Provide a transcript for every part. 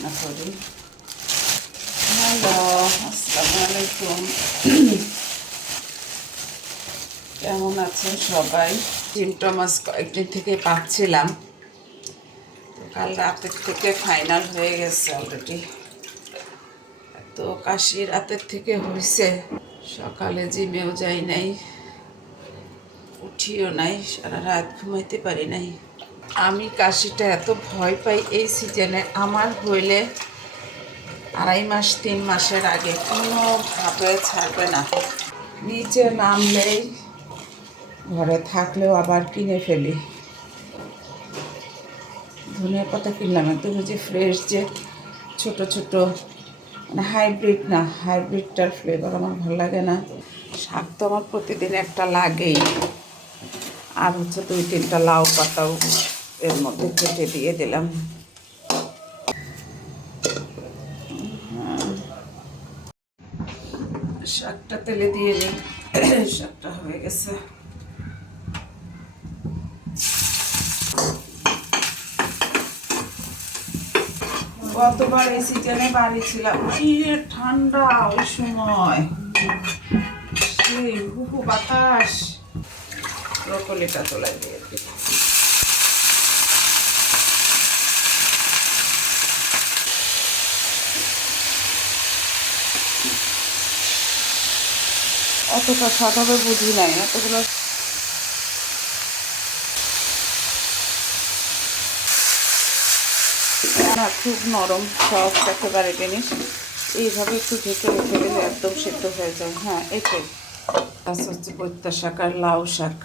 রান্না করি হ্যালো আসসালামু আলাইকুম কেমন আছেন সবাই সিমটমাস কয়েকদিন থেকে পাচ্ছিলাম কাল রাতের থেকে ফাইনাল হয়ে গেছে অলরেডি তো কাশি রাতের থেকে হয়েছে সকালে জিমেও যাই নাই উঠিও নাই সারা রাত ঘুমাইতে পারি নাই আমি কাশিটা এত ভয় পাই এই সিজনে। আমার হইলে আড়াই মাস, তিন মাসের আগে কোনোভাবে ছাড়বে না। নিচে নামলেই ঘরে থাকলেও আবার কিনে ফেলি। ধনিয়া পাতা কিনলাম ওই যে ফ্রেশ যে ছোট ছোট মানে হাইব্রিড না হাইব্রিডটার ফ্লেভার আমার ভালো লাগে না। শাক তো আমার প্রতিদিন একটা লাগেই। আর হচ্ছে দুই তিনটা লাউ পাতাও। এর মধ্যে কেটে দিয়ে দিলাম। শাকটা তেলে দিয়ে নিই। শাকটা হয়ে গেছে। গতবার এই সিজনে বাড়ি ছিলাম। কি ঠান্ডা ওই সময়। সেই হুহু বাতাস। ব্রকলিটা তোলাই দিয়ে দিই। অতটা সাধাবে বুঝি নাই, এতগুলো খুব নরম সফট একেবারে জিনিস। এইভাবে একটু ঢেকে রেখে দিলে একদম সিদ্ধ হয়ে যায়। হ্যাঁ এটাই আচ্ছা হচ্ছে পৈত্যা শাক আর লাউ শাক।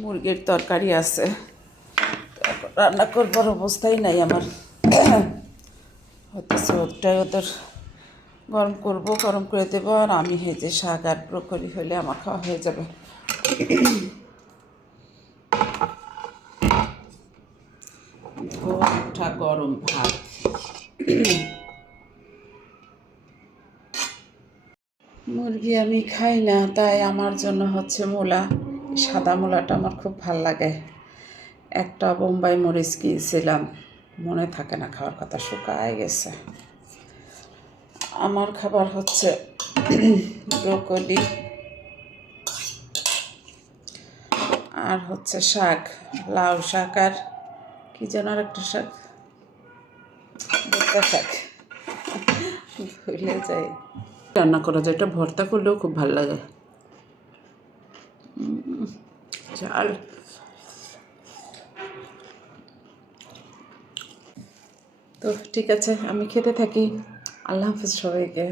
মুরগির তরকারি আছে। রান্না করবার অবস্থাই নাই আমার। হতেছে ওটাই ওদের গরম করব, গরম করে দেবো, আর আমি হেজে শাক আর ব্রকলি হলে আমার খাওয়া হয়ে যাবে। গরম ভাত। মুরগি আমি খাই না, তাই আমার জন্য হচ্ছে মূলা। সাদা মূলাটা আমার খুব ভালো লাগে। একটা বোম্বাই মরিচ কিনছিলাম। মনে থাকে না, খাওয়ার কথা শুকায় গেছে। আমার খাবার হচ্ছে ব্রোকলি আর হচ্ছে শাক, লাউ শাক আর কি যেন আর একটা শাক ভর্তা শাক। ভুলে যাই। রান্না করা যায়, এটা ভর্তা করলেও খুব ভালো লাগে। চাল। তো ঠিক আছে আমি খেতে থাকি। আল্লাহ হাফিজ সবাইকে।